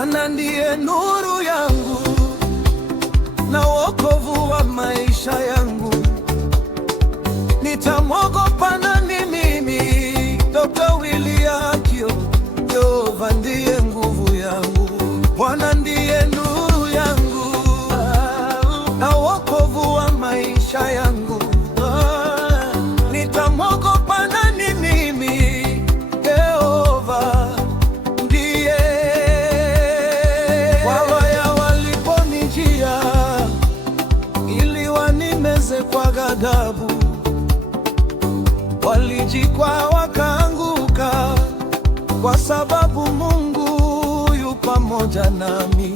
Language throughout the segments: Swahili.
Bwana ndiye nuru yangu na wokovu wa maisha yangu. Nitamwogopa nani mimi? Dr. William Kio. Yehova ndiye nguvu yangu. Bwana ndiye nuru yangu na wokovu wa maisha yangu. Nitamwogopa nani mimi? Yehova ndiye. Wabaya waliponijia ili wanimeze kwa ghadhabu, walijikwaa wakaanguka, kwa sababu Mungu yu pamoja nami.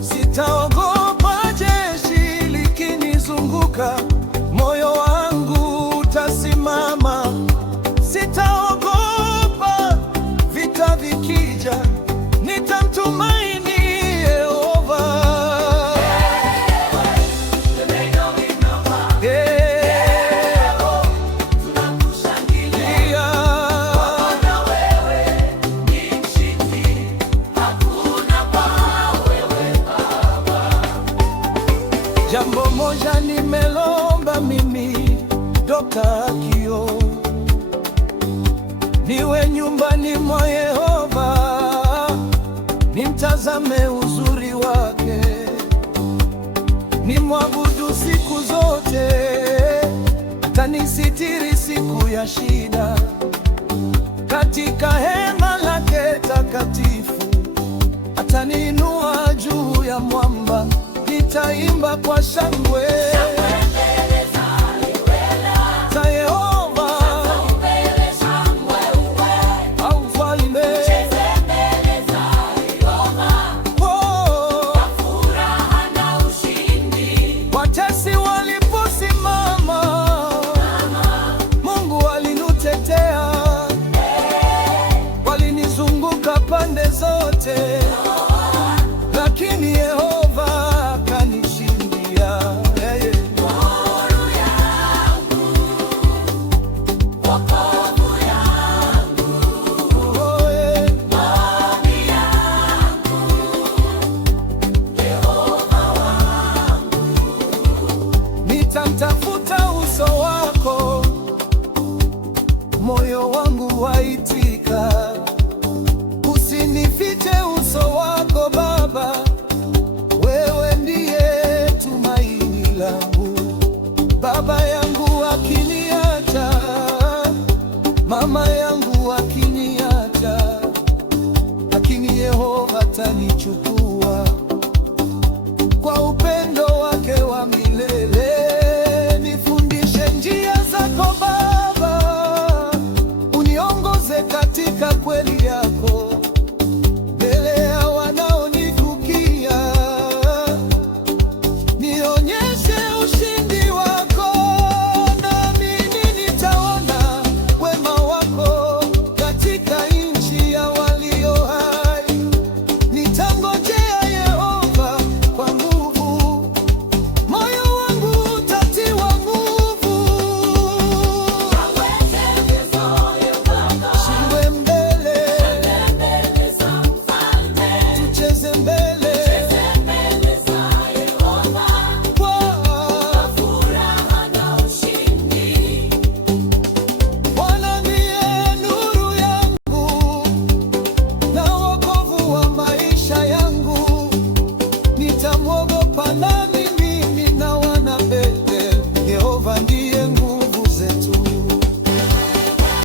Sitaogopa jeshi likinizunguka, moyo wangu utasimama. Sitaogopa vita vikija, nitamtumaini Yehova. Jambo moja nimelomba mimi, Dr. Kio, niwe nyumbani mwa Yehova, nimtazame uzuri wake, nimwabudu siku zote, atanisitiri siku ya shida, katika hema lake takatifu, ataniinua juu ya mwamba. Nitaimba kwa shangwe za Yehova, au mfalme. Watesi waliposimama, Mungu alinitetea. Walinizunguka pande zote, lakini Yehova nitamtafuta uso wako, moyo wangu waitika. Usinifiche uso wako Baba, wewe ndiye tumaini langu. Baba yangu akiniacha, mama yangu akiniacha, lakini Yehova atanichukua.